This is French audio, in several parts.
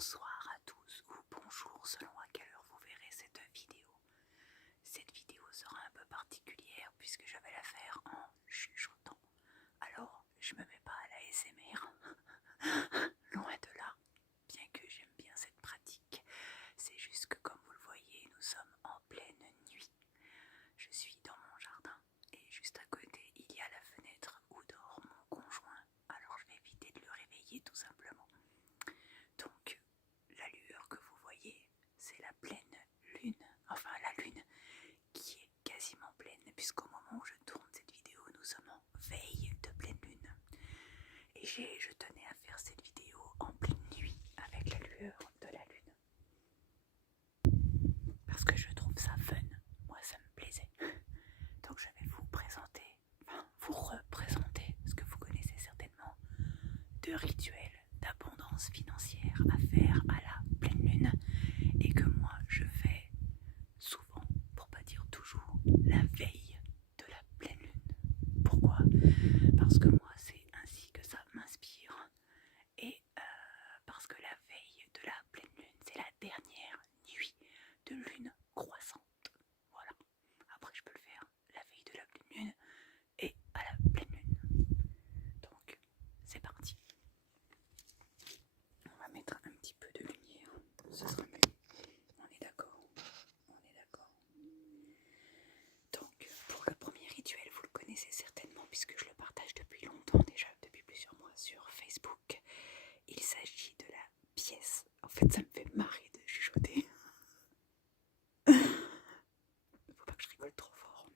bonsoir à tous ou bonjour selon à quelle heure vous verrez cette vidéo. Cette vidéo sera un peu particulière puisque je vais la faire en chuchotant. Alors je me mets pas à la ASMR, loin de là, bien que j'aime bien cette pratique. C'est juste que comme vous le voyez, nous sommes en pleine nuit. Je suis dans mon jardin et juste à côté il y a la fenêtre où dort mon conjoint. Alors je vais éviter de le réveiller tout simplement. Donc la lueur que vous voyez, c'est la pleine lune, enfin la lune qui est quasiment pleine, puisqu'au moment où je tourne cette vidéo, nous sommes en veille de pleine lune. Et je tenais à faire cette vidéo en pleine nuit avec la lueur de la lune. Parce que je trouve ça fun, moi ça me plaisait. Donc je vais vous présenter, enfin vous représenter, ce que vous connaissez certainement, deux rituels d'abondance financière à faire à la pleine lune et que moi je fais souvent, pour pas dire toujours, la veille de la pleine lune. Pourquoi ? Parce que moi c'est ainsi que ça m'inspire et parce que la veille de la pleine lune c'est la dernière nuit de lune croissante. Voilà. Après je peux le faire la veille de la pleine lune et à la pleine lune. Donc c'est parti. On va mettre un petit peu de lumière, ce sera mieux. On est d'accord. Donc pour le premier rituel, vous le connaissez certainement puisque je le partage depuis longtemps déjà, depuis plusieurs mois sur Facebook. Il s'agit de la pièce. En fait ça me fait marrer de chuchoter. Faut pas que je rigole trop fort.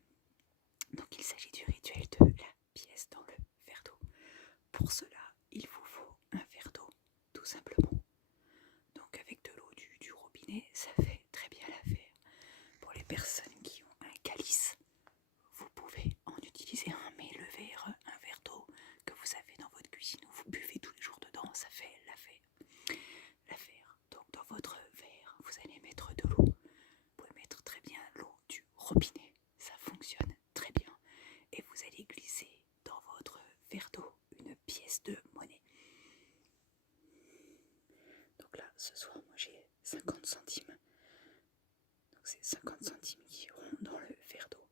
Donc il s'agit du rituel de la pièce dans le verre d'eau. Pour cela, il vous faut un verre d'eau, tout simplement. Donc avec de l'eau du robinet, ça fait très bien l'affaire. Pour les personnes qui ont un calice, vous pouvez en utiliser un, mais un verre d'eau que vous avez dans votre cuisine où vous buvez tous les jours dedans, ça fait l'affaire. Donc dans votre verre, vous allez mettre de l'eau. Vous pouvez mettre très bien l'eau du robinet, ça fonctionne très bien. Et vous allez glisser dans votre verre d'eau une pièce de monnaie. Donc là, ce soir, moi j'ai 50 centimes. Donc c'est 50 centimes qui iront dans le verre d'eau.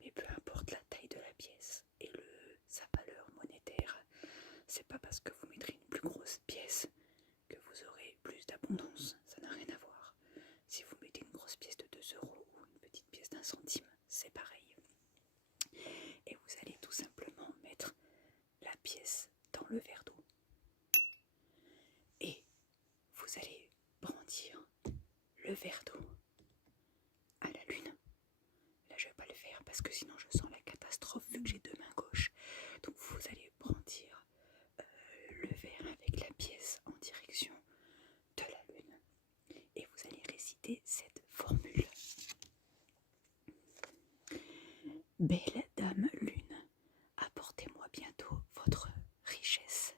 Mais peu importe la taille de la pièce et sa valeur monétaire, c'est pas parce que vous mettrez une plus grosse pièce que vous aurez plus d'abondance. Ça n'a rien à voir. Si vous mettez une grosse pièce de 2 € ou une petite pièce d'1 centime, c'est pareil. Et vous allez tout simplement mettre la pièce dans le verre d'eau. Et vous allez brandir le verre d'eau à la lune. Là je vais pas le faire parce que sinon je sens la catastrophe vu que j'ai 2 mains gauches. Donc vous allez brandir le verre avec la pièce en direction de la lune. Et vous allez réciter cette formule. Belle dame lune, apportez-moi bientôt votre richesse.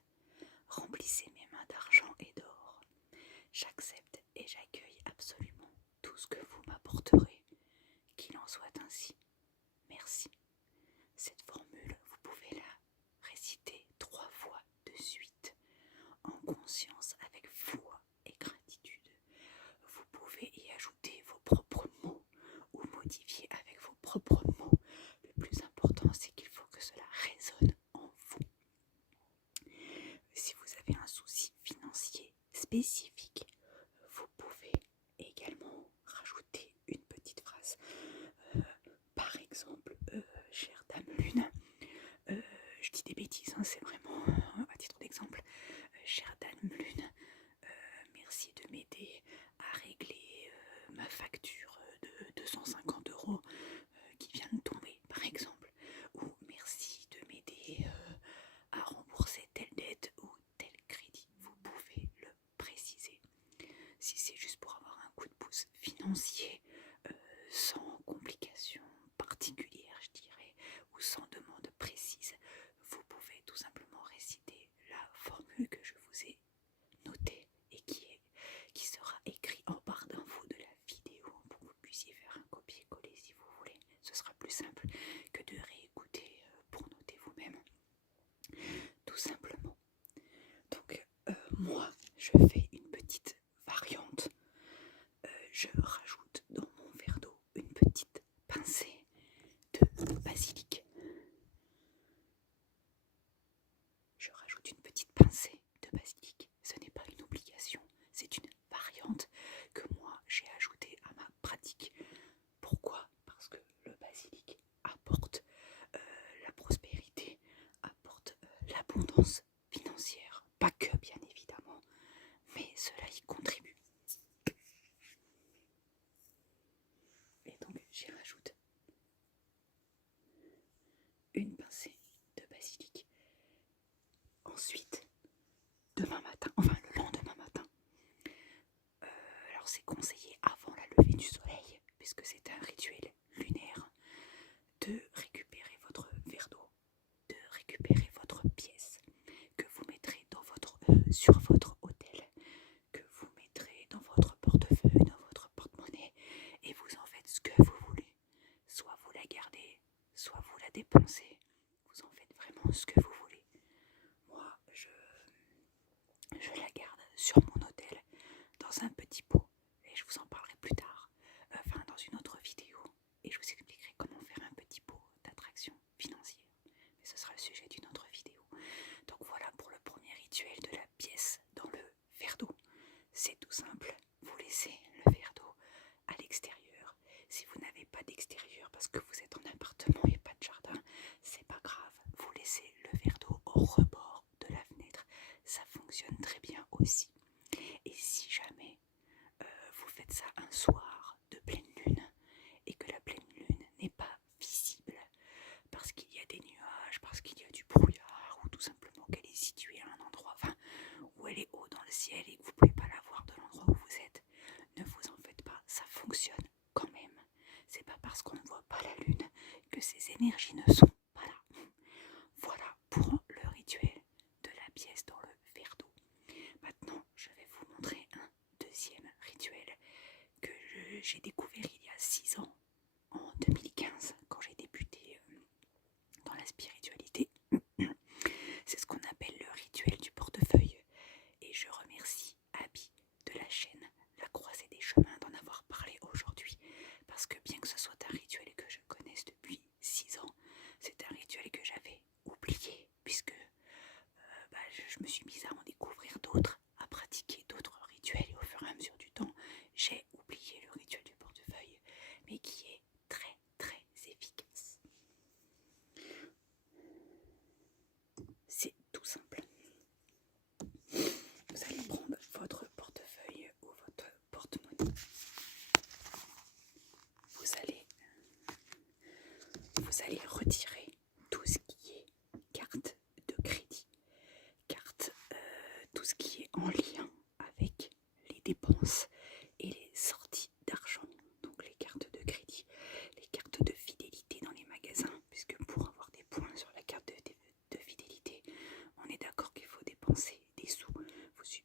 Remplissez mes mains d'argent et d'or. J'accepte et j'accueille absolument tout ce que vous m'apporterez. Qu'il en soit ainsi. Merci. Cette formule, vous pouvez la réciter 3 fois de suite, en conscience, avec foi et gratitude. Vous pouvez y ajouter vos propres mots ou modifier avec vos propres mots. Le plus important, c'est qu'il faut que cela résonne en vous. Si vous avez un souci financier spécifique, vous pouvez également rajouter une petite phrase. Par exemple, chère dame lune, je dis des bêtises, hein, c'est vraiment à titre d'exemple. Chère dame lune, merci de m'aider à régler ma facture de 250 € qui vient de tomber, par exemple. Ou merci de m'aider à rembourser telle dette ou tel crédit. Vous pouvez le préciser. Si c'est juste pour avoir un coup de pouce financier, sans complications particulières, je dirais, ou sans demande précise, vous pouvez tout simplement réciter la formule que je vous ai notée et qui sera écrite en barre d'infos de la vidéo pour que vous puissiez faire un copier-coller si vous voulez. Ce sera plus simple que de réécouter pour noter vous-même. Tout simplement. Donc moi, je fais une petite matin, enfin le lendemain matin. Alors c'est conseillé avant la levée du soleil, puisque c'est un rituel lunaire, de récupérer votre verre d'eau, de récupérer votre pièce que vous mettrez dans sur votre autel, que vous mettrez dans votre portefeuille, dans votre porte-monnaie, et vous en faites ce que vous voulez. Soit vous la gardez, soit vous la dépensez. Vous en faites vraiment ce que vous voulez. Moi, je la garde sur mon autel dans un petit pot, et je vous en parlerai plus tard, enfin dans une autre vidéo, et je vous expliquerai comment faire un petit pot d'attraction financière. Mais ce sera le sujet d'une autre vidéo. Donc voilà pour le premier rituel de la pièce dans le verre d'eau. C'est tout simple, vous laissez le verre d'eau à l'extérieur. Si vous n'avez pas d'extérieur parce que vous êtes en appartement et pas de jardin, c'est pas grave, vous laissez le verre d'eau au rebord de la fenêtre. Ça fonctionne très bien aussi. Et si jamais vous faites ça un soir de pleine lune et que la pleine lune n'est pas visible parce qu'il y a des nuages, parce qu'il y a du brouillard, ou tout simplement qu'elle est située à un endroit, où elle est haut dans le ciel et que vous ne pouvez pas la voir de l'endroit où vous êtes, ne vous en faites pas, ça fonctionne quand même. C'est pas parce qu'on ne voit pas la lune que ces énergies ne sont pas là. Voilà pour le rituel de la pièce dans le verre d'eau. Maintenant, je vais vous montrer un deuxième rituel que j'ai découvert il y a 6 ans, en 2015, quand j'ai débuté dans la spiritualité. C'est ce qu'on appelle le rituel du portefeuille. Et je remercie Abby de la chaîne La Croisée des Chemins d'en avoir parlé aujourd'hui. Parce que bien que ce soit un rituel que je connaisse depuis 6 ans, c'est un rituel que j'avais oublié. Puisque je me suis mise à en découvrir d'autres, à pratiquer d'autres rituels. Et au fur et à mesure du temps, j'ai oublié le rituel du portefeuille. Mais qui est très très efficace. C'est tout simple. Vous allez prendre votre portefeuille ou votre porte-monnaie. Vous allez retirer tout ce qui est carte de crédit, tout ce qui est en lien avec les dépenses et les sorties d'argent. Donc les cartes de crédit, les cartes de fidélité dans les magasins, puisque pour avoir des points sur la carte de fidélité, on est d'accord qu'il faut dépenser des sous.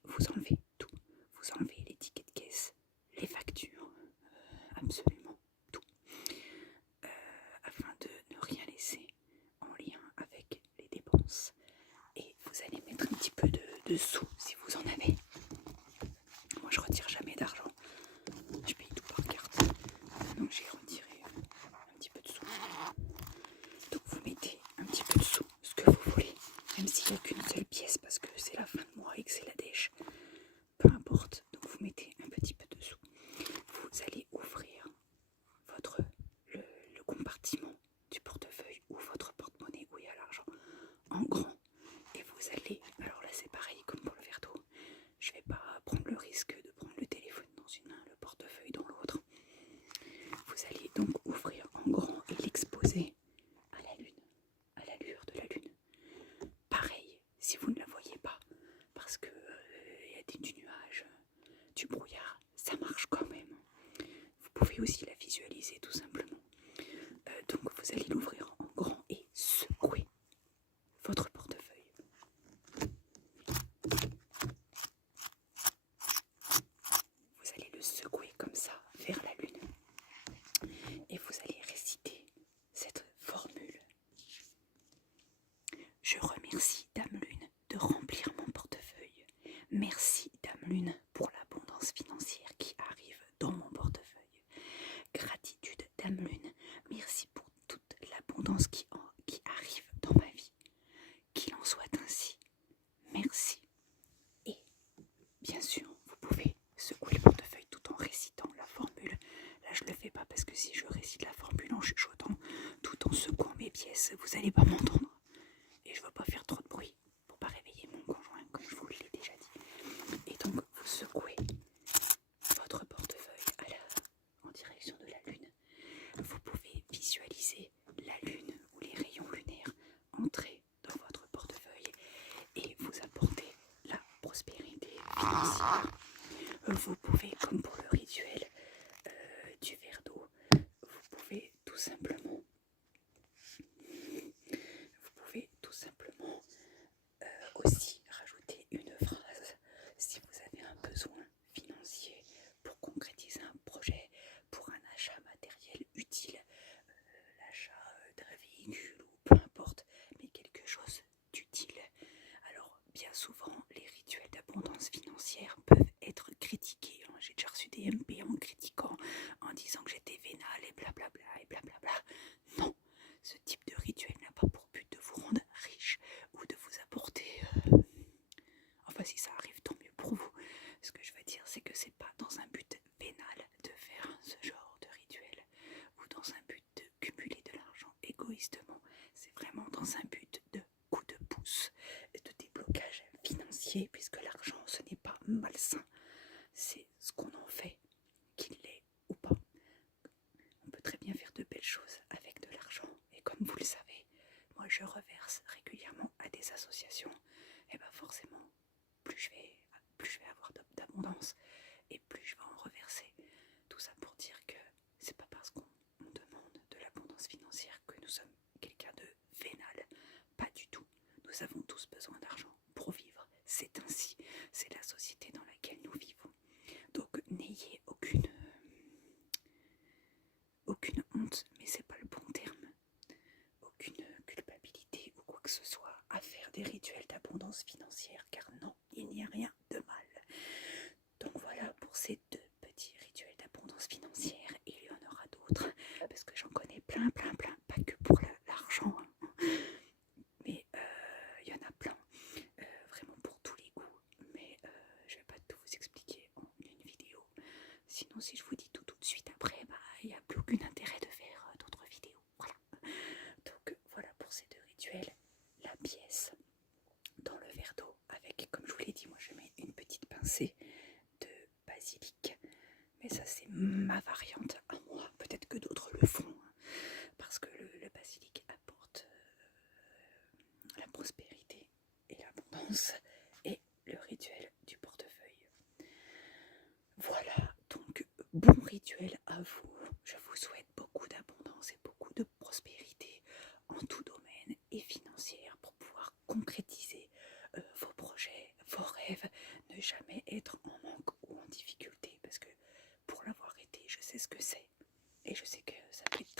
Vous enlevez tout. Vous enlevez les tickets de caisse, les factures, absolument tout, afin de ne rien laisser en lien avec les dépenses. Et vous allez mettre un petit peu de sous si vous en avez. Moi je retire jamais d'argent, je paye tout par carte, donc j'ai retiré un petit peu de sous. Donc vous mettez un petit peu de sous, ce que vous voulez, même s'il n'y a qu'une seule pièce parce que c'est la fin de mois et que c'est la dèche, peu importe. Donc vous mettez un petit peu de sous. Vous allez ouvrir le compartiment du portefeuille ou votre porte-monnaie où il y a l'argent en grand, et vous allez, alors là c'est pareil comme pour le verre d'eau, je vais pas prendre le risque de prendre le téléphone dans une main, le portefeuille dans l'autre. Vous allez donc ouvrir en grand et l'exposer à la lune, à la lueur de la lune. Pareil, si vous ne la voyez pas, parce que y a du nuage, du brouillard, ça marche quand même. Vous pouvez aussi la visualiser tout simplement. Donc vous allez l'ouvrir en grand et secouer votre portefeuille. Vous allez le secouer comme ça vers la lune. Et vous allez réciter cette formule. Je remercie Dame Lune de remplir mon portefeuille. Merci Dame Lune pour l'abondance financière qui arrive dans mon portefeuille. Gratitude Dame Lune, merci pour toute l'abondance qui arrive dans ma vie. Qu'il en soit ainsi. Merci. Et bien sûr, vous pouvez secouer le portefeuille tout en récitant la formule. Là, je le fais pas parce que si je récite la formule en chuchotant tout en secouant mes pièces, vous allez pas m'entendre. Et je veux pas faire trop de bruit pour pas réveiller mon conjoint, comme je vous l'ai déjà dit. Et donc, vous financière. Vous pouvez, comme pour le rituel du verre d'eau, vous pouvez tout simplement aussi rajouter une phrase si vous avez un besoin financier pour concrétiser un projet, pour un achat matériel utile, l'achat d'un véhicule ou peu importe, mais quelque chose d'utile. Alors bien souvent les rituels d'abondance financière peuvent être critiqués. J'ai déjà reçu des MP en critiquant, en disant que j'étais vénale et blablabla et blablabla. Non, ce type de rituel n'a pas pour but de vous rendre riche ou de vous apporter... Enfin si ça arrive tant mieux pour vous. Ce que je veux dire c'est que c'est pas dans un but vénal de faire ce genre de rituel ou dans un but de cumuler de l'argent égoïstement. C'est vraiment dans un but de coup de pouce, de déblocage financier, puisque l'argent ce n'est pas malsain, c'est ce qu'on en fait, qu'il l'est ou pas. On peut très bien faire de belles choses avec de l'argent, et comme vous le savez, moi je reverse régulièrement à des associations, et ben forcément, plus je vais avoir d'abondance, et plus je vais en reverser. Tout ça pour dire que c'est pas parce qu'on demande de l'abondance financière que nous sommes quelqu'un de vénal. Pas du tout. Nous avons tous besoin d'argent pour vivre. C'est ainsi. C'est la société dans laquelle nous vivons. Donc n'ayez aucune honte, mais c'est pas le bon terme. Aucune culpabilité ou quoi que ce soit à faire des rituels d'abondance financière, car non, il n'y a rien de mal. Donc voilà pour ces deux petits rituels d'abondance financière. Il y en aura d'autres, parce que j'en connais plein, pas que pour l'argent, mais il y en a plein, vraiment pour tous les goûts, mais je vais pas tout vous expliquer en une vidéo, sinon si je vous dis tout de suite après, il n'y a plus aucun intérêt de faire d'autres vidéos. Voilà. Donc voilà pour ces deux rituels. La pièce dans le verre d'eau avec, comme je vous l'ai dit, moi je mets une petite pincée de basilic, mais ça c'est ma variante à moi, peut-être que d'autres le font, parce que le basilic apporte la prospérité et l'abondance, et le rituel du portefeuille. Voilà, donc bon rituel à vous. Je vous souhaite beaucoup d'abondance et beaucoup de prospérité en tout domaine et financière pour pouvoir concrétiser vos projets, vos rêves, ne jamais être en manque ou en difficulté, parce que pour l'avoir été, je sais ce que c'est, et je sais que ça peut être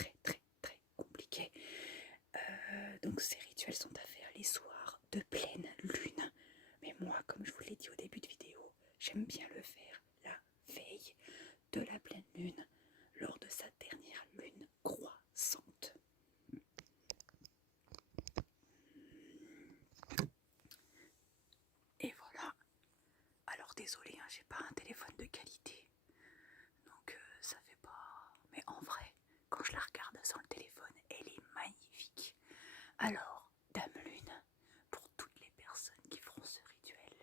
très compliqué. Donc ces rituels sont à faire les soirs de pleine lune, mais moi, comme je vous l'ai dit au début de vidéo, j'aime bien le faire la veille de la pleine lune, lors de sa dernière lune croissante. Et voilà. Alors désolé, j'ai pas un téléphone de qualité, donc ça fait pas... Mais en vrai, quand je la regarde sans le téléphone, elle est magnifique. Alors, Dame Lune, pour toutes les personnes qui feront ce rituel,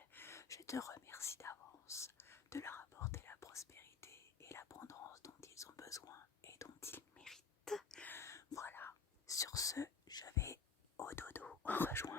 je te remercie d'avance de leur apporter la prospérité et l'abondance dont ils ont besoin et dont ils méritent. Voilà, sur ce, je vais au dodo rejoindre